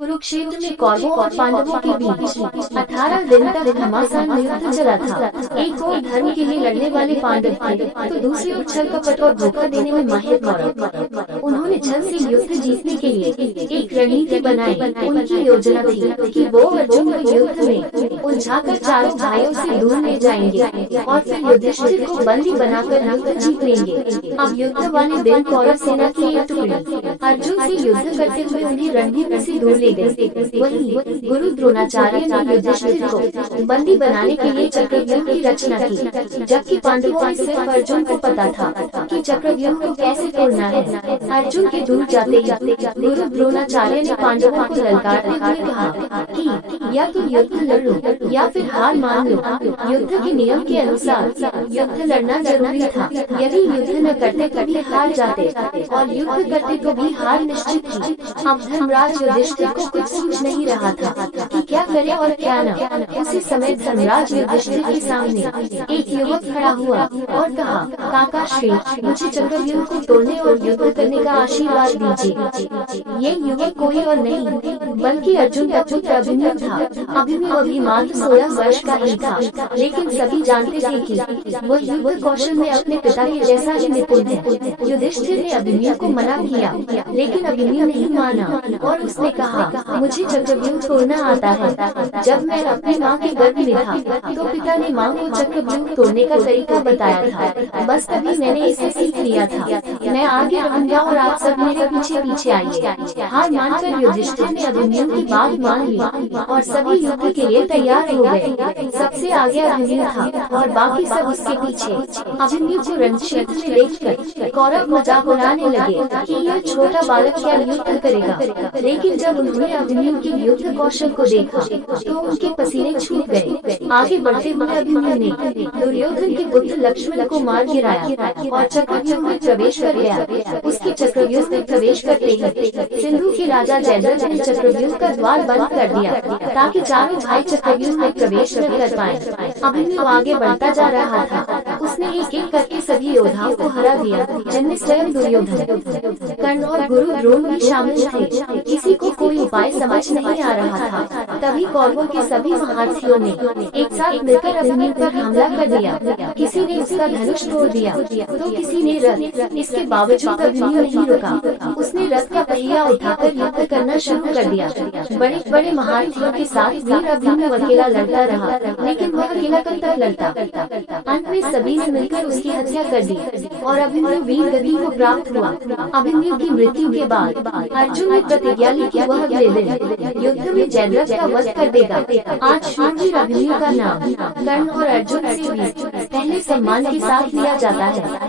कुरुक्षेत्र में कौरवों और पांडवों के बीच 18 दिन तक घमासान युद्ध चला था। एक ओर धर्म के लिए लड़ने वाले पांडव थे, तो दूसरी ओर छल कपट और धोखा देने में माहिर कौरव। उन्होंने छल से युद्ध जीतने के लिए एक रणनीति बनाई। उनकी योजना थी कि वो अर्जुन को युद्ध में उलझाकर चारों भाइयों से दूर ले जाएंगे और फिर युधिष्ठिर को बंदी बनाकर युद्ध जीत लेंगे। अब युद्ध वाले दिन कौरव सेना की एक टुकड़ी अर्जुन से युद्ध करते हुए उन्हें रणभूमि से दूर ले गई। वहीं गुरु द्रोणाचार्य ने युधिष्ठिर को बंदी बनाने के लिए चक्रव्यूह की रचना की, जबकि पांडवों में सिर्फ अर्जुन को पता था कि चक्रव्यूह को कैसे तोड़ना है। अर्जुन के दूर जाते ही गुरु द्रोणाचार्य ने पांडवों को ललकारते हुए कहा कि या तो युद्ध लड़ो या फिर हार मान लो। युद्ध के नियम के अनुसार युद्ध लड़ना जरूरी था। यदि युद्ध न करते तो भी हार जाते और युद्ध करते तो भी हार निश्चित थी। अब धर्मराज युधिष्ठिर को कुछ सूझ नहीं रहा था कि क्या करे और क्या न। उसी समय धर्मराज युधिष्ठिर के सामने एक युवक खड़ा हुआ और कहा, काका श्री, मुझे चक्रव्यूह को तोड़ने और युद्ध करने का आशीर्वाद दीजिए। ये युवक कोई और नहीं बल्कि अर्जुन का पुत्र अभिमन्यु था। अभिमन्यु अभी मात्र 16 वर्ष का ही था, लेकिन सभी जानते थे कि वो युद्ध कौशल में अपने पिता के जैसा ही निपुण है। युधिष्ठिर ने अभिमन्यु को मना किया, लेकिन अभिमन्यु नहीं माना और उसने कहा, मुझे चक्रव्यूह तोड़ना आता है। जब मैं अपनी माँ के गर्भ में था तो पिता ने माँ को चक्रव्यूह तोड़ने का तरीका बताया था। बस तभी मैंने इसे सीख लिया था। मैं आगे रहूंगा और आप सब मेरे पीछे पीछे आइए। हार मानकर युधिष्ठिर ने अभिमन्यु की बात मान ली और सभी युद्ध के लिए तैयार हो गए। सबसे आगे अभिमन्यु था और बाकी सब उसके पीछे। अभिमन्यु को रण क्षेत्र में देखकर कौरव मजाक उड़ाने लगे कि यह छोटा बालक क्या युद्ध करेगा। लेकिन जब उन्होंने अभिमन्यु की युद्ध कौशल को देखा तो उनके पसीने छूट गए। आगे बढ़ते हुए अभिमन्यु ने दुर्योधन के पुत्र लक्ष्मण को मार गिराया और चक्रव्यूह में प्रवेश कर गया। उसके चक्रव्यूह में प्रवेश करते ही सिंधु के राजा जयद्रथ ने चक्रव्यूह का द्वार बंद कर दिया ताकि चारों भाई चक्रव्यूह में प्रवेश न कर पाए। अभिमन्यु आगे बढ़ता जा रहा था। उसने एक एक करके सभी योद्धाओं को हरा दिया, जिनमें स्वयं दुर्योधन, कर्ण और गुरु द्रोण भी शामिल थे। किसी को कोई उपाय समझ नहीं आ रहा था। तभी कौरवों के सभी महारथियों ने एक साथ मिलकर अभिमन्यु पर हमला कर दिया। किसी ने उसका धनुष तोड़ दिया तो किसी ने रथ। इसके बावजूद अभिमन्यु नहीं रुका। उसने रथ का पहिया उठाकर युद्ध करना शुरू कर दिया। बड़े बड़े महारथियों के साथ वीर अभिमन्यु अकेला लड़ता रहा, लेकिन वह अकेला कब तक लड़ता। अंत में सभी ने मिलकर उसकी हत्या कर दी और अभिमन्यु वीर गति को प्राप्त हुआ। अभिमन्यु की मृत्यु के बाद अर्जुन ने प्रतिज्ञा ली कि वह अगले दिन युद्ध में जयद्रथ का वध कर देगा। आज शूरवीर अभिमन्यु का नाम कर्ण और अर्जुन से भी पहले सम्मान के साथ लिया जाता है।